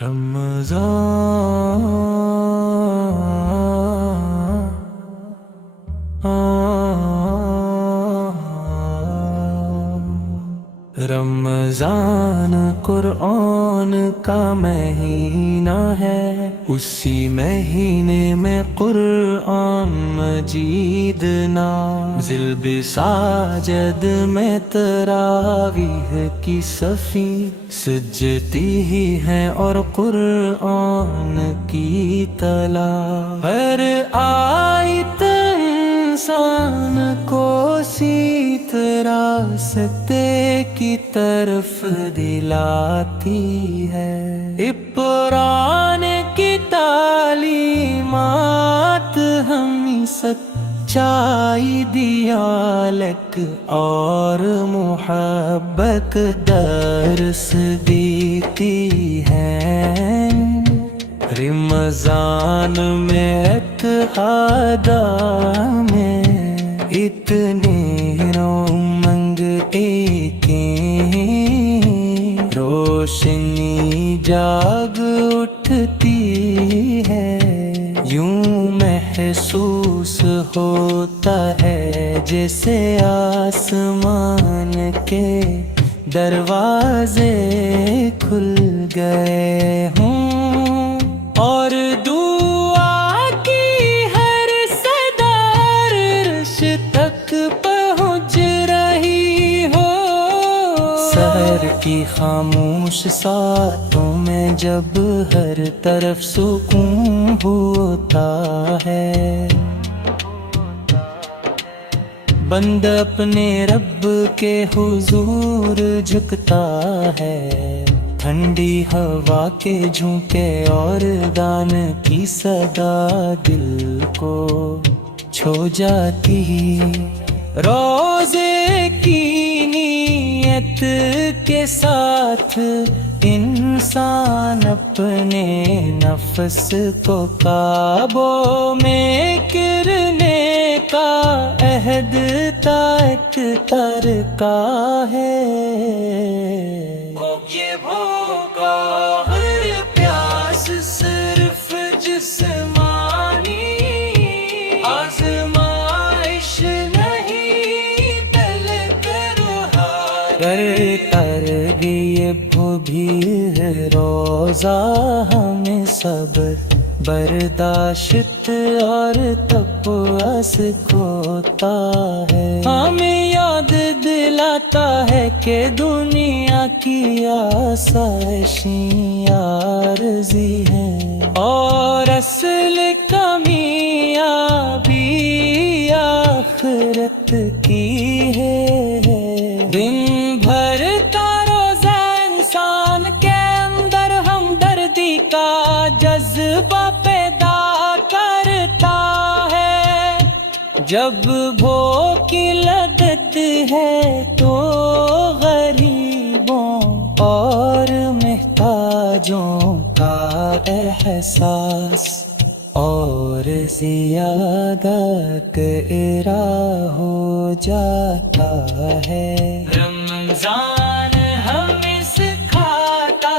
رمضان قرآن کا مہینہ ہے، اسی مہینے میں قرآن مجید نازل بساجد میں تراویح کی صفیں سجتی ہی ہیں اور قرآن کی تلاوت ہر آیت انسان کو سیدھ راستے کی طرف دلاتی ہے۔ قرآن کی تعلیمات ہمیں سچائی دیالک اور محبت درس دیتی ہے۔ رمضان میں اتحاد میں اتنی امنگ ایک روشنی جاگ اٹھتی ہے، یوں محسوس ہوتا ہے جیسے آسمان کے دروازے کھل گئے ہوں اور دعا کی ہر صدا عرش تک پہنچ رہی ہو۔ سحر کی خاموش ساعتوں میں جب ہر طرف سکون ہوتا ہے، بندہ اپنے رب کے حضور جھکتا ہے۔ ٹھنڈی ہوا کے جھونکے اور گان کی صدا دل کو چھو جاتی، روزے کی نیت کے ساتھ انسان اپنے نفس کو قابو میں کرنے کا عہد طاقت ترکا ہے۔ یہ ہوگا ہر پیاس صرف جسمانی، آزمائش نہیں دل کر گر ترغیب بھی ہے روزہ ہمیں صبر برداشت اور تقویٰ سکھاتا ہے، ہمیں یاد دلاتا ہے کہ دنیا کی آسائشیں عارضی ہیں اور اصل کامیابی آخرت کی ہے۔ دن بھر کا روزہ انسان کے اندر ہمدردی کا جذبہ پیدا کرتا ہے، جب بھوک کی لذت ہے تو غریبوں اور محتاجوں کا احساس اور زیادہ گہرا ہو جاتا ہے۔ رمضان ہمیں سکھاتا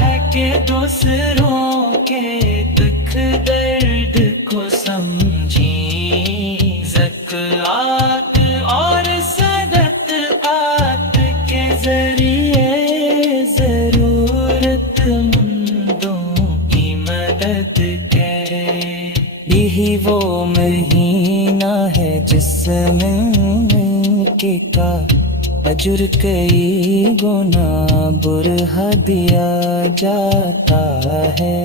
ہے کہ دوسروں کے دکھ درد کو سمجھیں، زکوٰۃ اور صدقات کے ذریعے ضرورت مندوں کی مدد کریں۔ یہی وہ مہینہ ہے جس میں نیکی کا اجر کئی گنا بڑھا دیا جاتا ہے۔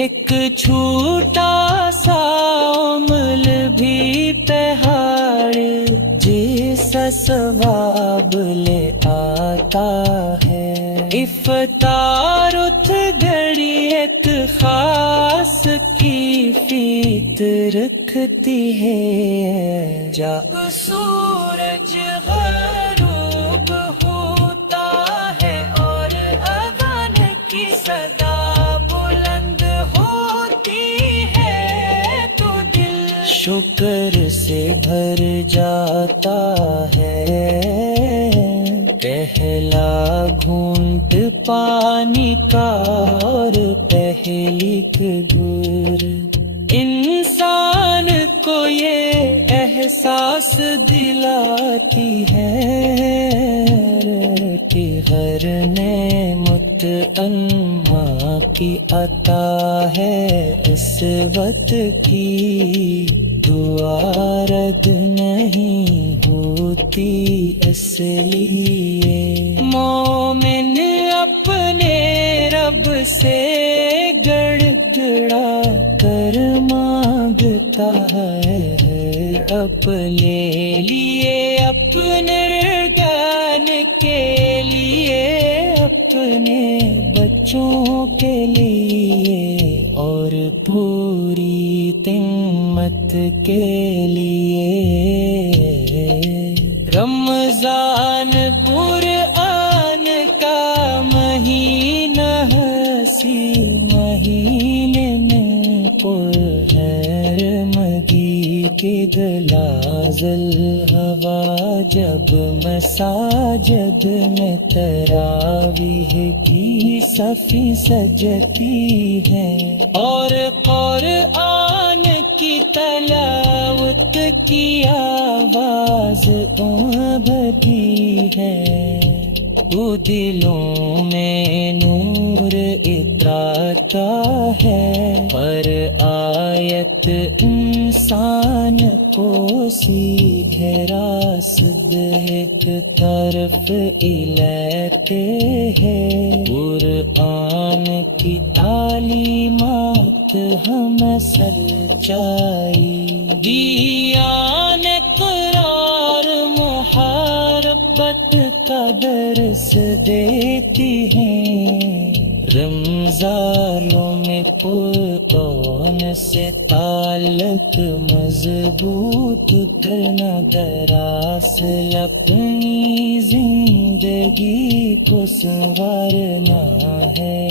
ایک چھوٹا سا عمل بھی پہاڑ جیسا ثواب لے آتا ہے۔ افطار اٹھ گھڑی ایک خاص کیفیت رکھتی ہے، جب سورج غروب ہوتا ہے اور اذان کی صدا بلند ہوتی ہے تو دل شکر سے بھر جاتا ہے۔ پہلا گھونٹ پانی کا اور پہلی کھجور، انسان کو یہ احساس دلاتی ہے کہ ہر نعمت اللہ کی عطا ہے، اس وقت کی دعا رد نہیں ہوتی، اس لیے مومن اپنے رب سے گڑ گڑا کر مانگتا ہے، اپنے لیے، اپنے گان کے لیے، اپنے بچوں کے لیے اور پوری تمت کے لیے۔ رمضان قرآن کا مہینہ ہنسی مہینے میں پرہر مگی کی دلازل ہوا، جب مساجد میں تراویح کی صفیں سجتی ہیں اور قرآن کی تلاوت کی آواز ابھرتی ہے، وہ دلوں میں نور اتراتا ہے، ہر آیت انسان کو سیدھے راست ایک طرف الاتے ہیں، قرآن کی تعلیمات ہمیں سچائی، دیان قرار محبت کا درس دیتی ہیں، رمضانوں میں قرآن سے تعلق مضبوط کرنا دراصل اپنی زندگی کو سنوارنا ہے،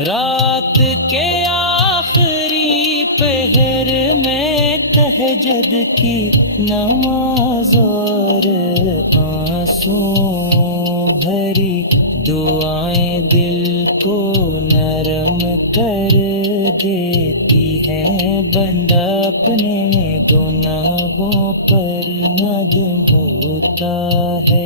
رات کے آخری پہر میں تہجد کی نماز اور آنسوں بھری دعائیں دل کو نرم کر دیتی ہیں، بندہ اپنے گناہوں پر ندم ہوتا ہے۔